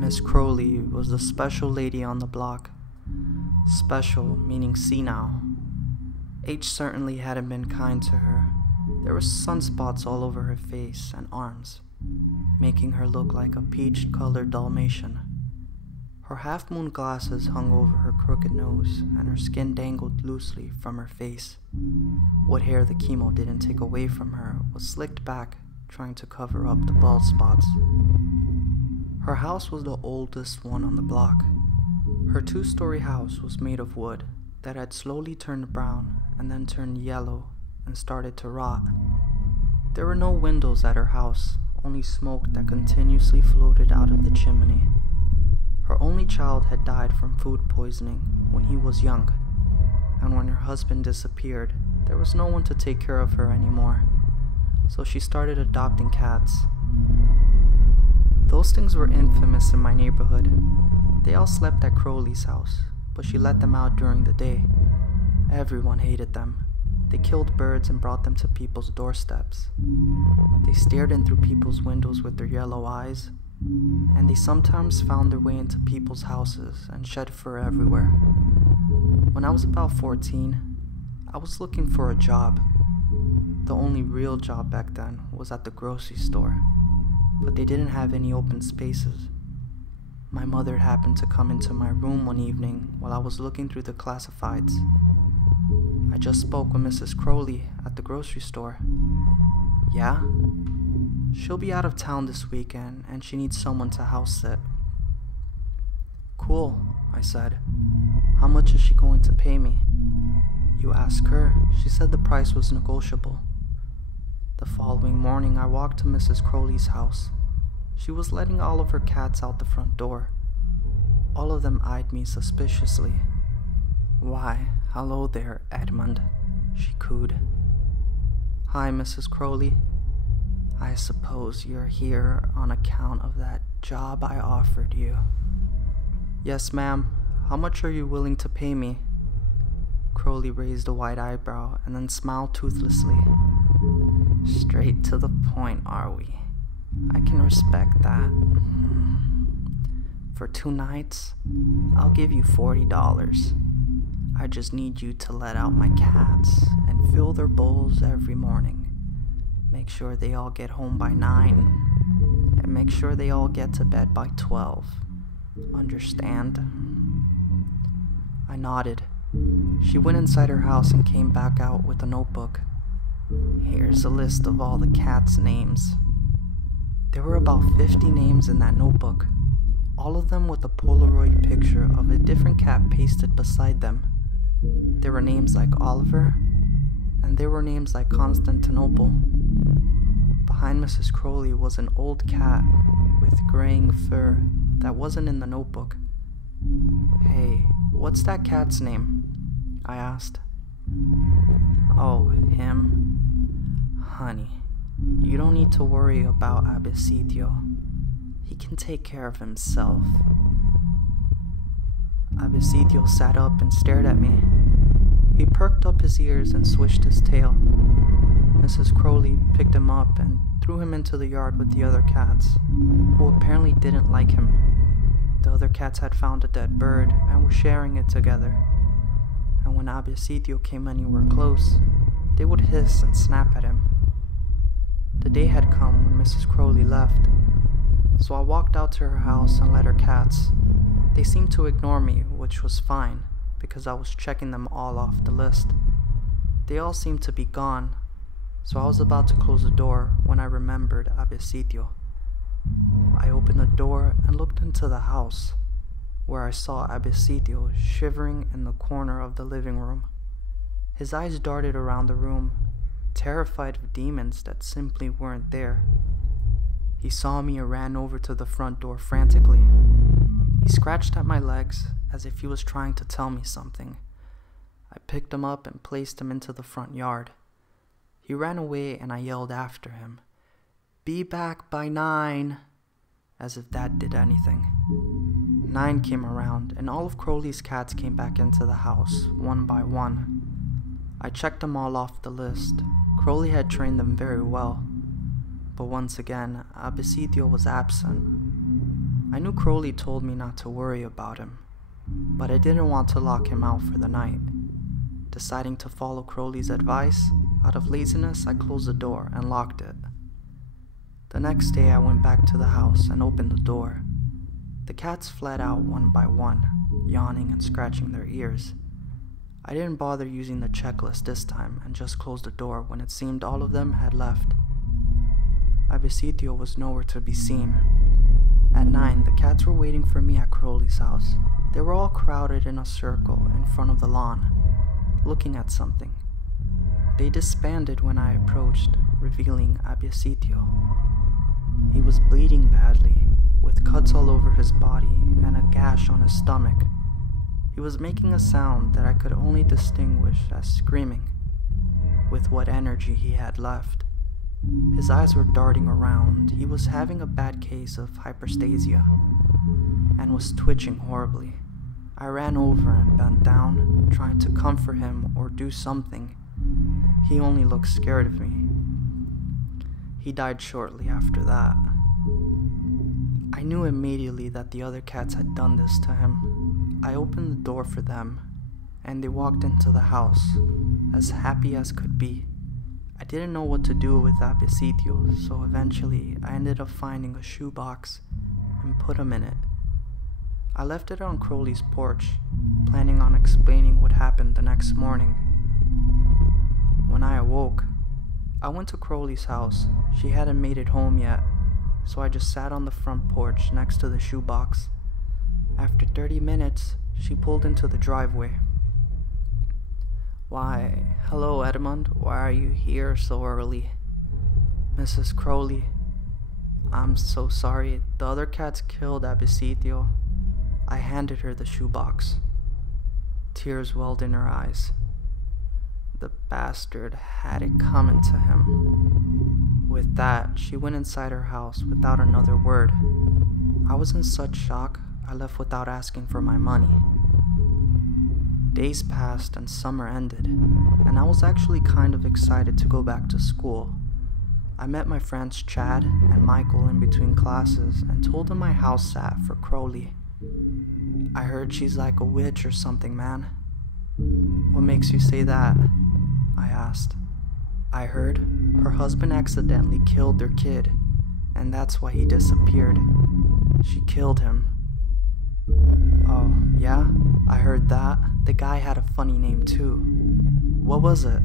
Miss Crowley was the special lady on the block. Special meaning senile. Age certainly hadn't been kind to her. There were sunspots all over her face and arms, making her look like a peach-colored Dalmatian. Her half-moon glasses hung over her crooked nose, and her skin dangled loosely from her face. What hair the chemo didn't take away from her was slicked back, trying to cover up the bald spots. Her house was the oldest one on the block. Her two-story house was made of wood that had slowly turned brown and then turned yellow and started to rot. There were no windows at her house, only smoke that continuously floated out of the chimney. Her only child had died from food poisoning when he was young, and when her husband disappeared, there was no one to take care of her anymore, so she started adopting cats. Those things were infamous in my neighborhood. They all slept at Crowley's house, but she let them out during the day. Everyone hated them. They killed birds and brought them to people's doorsteps. They stared in through people's windows with their yellow eyes, and they sometimes found their way into people's houses and shed fur everywhere. When I was about 14, I was looking for a job. The only real job back then was at the grocery store, but they didn't have any open spaces. My mother happened to come into my room one evening while I was looking through the classifieds. I just spoke with Mrs. Crowley at the grocery store. Yeah? She'll be out of town this weekend and she needs someone to house sit. Cool, I said. How much is she going to pay me? You ask her. She said the price was negotiable. The following morning, I walked to Mrs. Crowley's house. She was letting all of her cats out the front door. All of them eyed me suspiciously. Why, hello there, Edmund, she cooed. Hi, Mrs. Crowley. I suppose you're here on account of that job I offered you. Yes, ma'am. How much are you willing to pay me? Crowley raised a wide eyebrow and then smiled toothlessly. Straight to the point, are we? I can respect that. For 2 nights, I'll give you $40. I just need you to let out my cats and fill their bowls every morning. Make sure they all get home by 9, and make sure they all get to bed by 12. Understand? I nodded. She went inside her house and came back out with a notebook. Here's a list of all the cats' names. There were about 50 names in that notebook, all of them with a Polaroid picture of a different cat pasted beside them. There were names like Oliver, and there were names like Constantinople. Behind Mrs. Crowley was an old cat with graying fur that wasn't in the notebook. Hey, what's that cat's name? I asked. Oh, him? Honey, you don't need to worry about Abiectio. He can take care of himself. Abiectio sat up and stared at me. He perked up his ears and swished his tail. Mrs. Crowley picked him up and threw him into the yard with the other cats, who apparently didn't like him. The other cats had found a dead bird and were sharing it together. And when Abiectio came anywhere close, they would hiss and snap at him. The day had come when Mrs. Crowley left, so I walked out to her house and let her cats. They seemed to ignore me, which was fine, because I was checking them all off the list. They all seemed to be gone, so I was about to close the door when I remembered Abiectio. I opened the door and looked into the house, where I saw Abiectio shivering in the corner of the living room. His eyes darted around the room, terrified of demons that simply weren't there. He saw me and ran over to the front door frantically. He scratched at my legs as if he was trying to tell me something. I picked him up and placed him into the front yard. He ran away and I yelled after him, "Be back by 9, as if that did anything. 9 came around and all of Crowley's cats came back into the house, one by one. I checked them all off the list. Crowley had trained them very well. But once again, Abiectio was absent. I knew Crowley told me not to worry about him, but I didn't want to lock him out for the night. Deciding to follow Crowley's advice, out of laziness, I closed the door and locked it. The next day, I went back to the house and opened the door. The cats fled out one by one, yawning and scratching their ears. I didn't bother using the checklist this time and just closed the door when it seemed all of them had left. Abiectio was nowhere to be seen. At 9, the cats were waiting for me at Crowley's house. They were all crowded in a circle in front of the lawn, looking at something. They disbanded when I approached, revealing Abiectio. He was bleeding badly, with cuts all over his body and a gash on his stomach. He was making a sound that I could only distinguish as screaming, with what energy he had left. His eyes were darting around. He was having a bad case of hyperstasia and was twitching horribly. I ran over and bent down, trying to comfort him or do something. He only looked scared of me. He died shortly after that. I knew immediately that the other cats had done this to him. I opened the door for them, and they walked into the house, as happy as could be. I didn't know what to do with Abiectio, so eventually I ended up finding a shoebox and put him in it. I left it on Crowley's porch, planning on explaining what happened the next morning. When I awoke, I went to Crowley's house. She hadn't made it home yet, so I just sat on the front porch next to the shoebox. After 30 minutes, she pulled into the driveway. "Why, hello Edmund, why are you here so early?" "Mrs. Crowley, I'm so sorry, the other cats killed Abiectio." I handed her the shoebox. Tears welled in her eyes. The bastard had it coming to him. With that, she went inside her house without another word. I was in such shock, I left without asking for my money. Days passed and summer ended, and I was actually kind of excited to go back to school. I met my friends Chad and Michael in between classes and told them my house sat for Crowley. "I heard she's like a witch or something, man." "What makes you say that?" I asked. "I heard her husband accidentally killed their kid, and that's why he disappeared. She killed him." "Oh, yeah? I heard that. The guy had a funny name too. What was it?"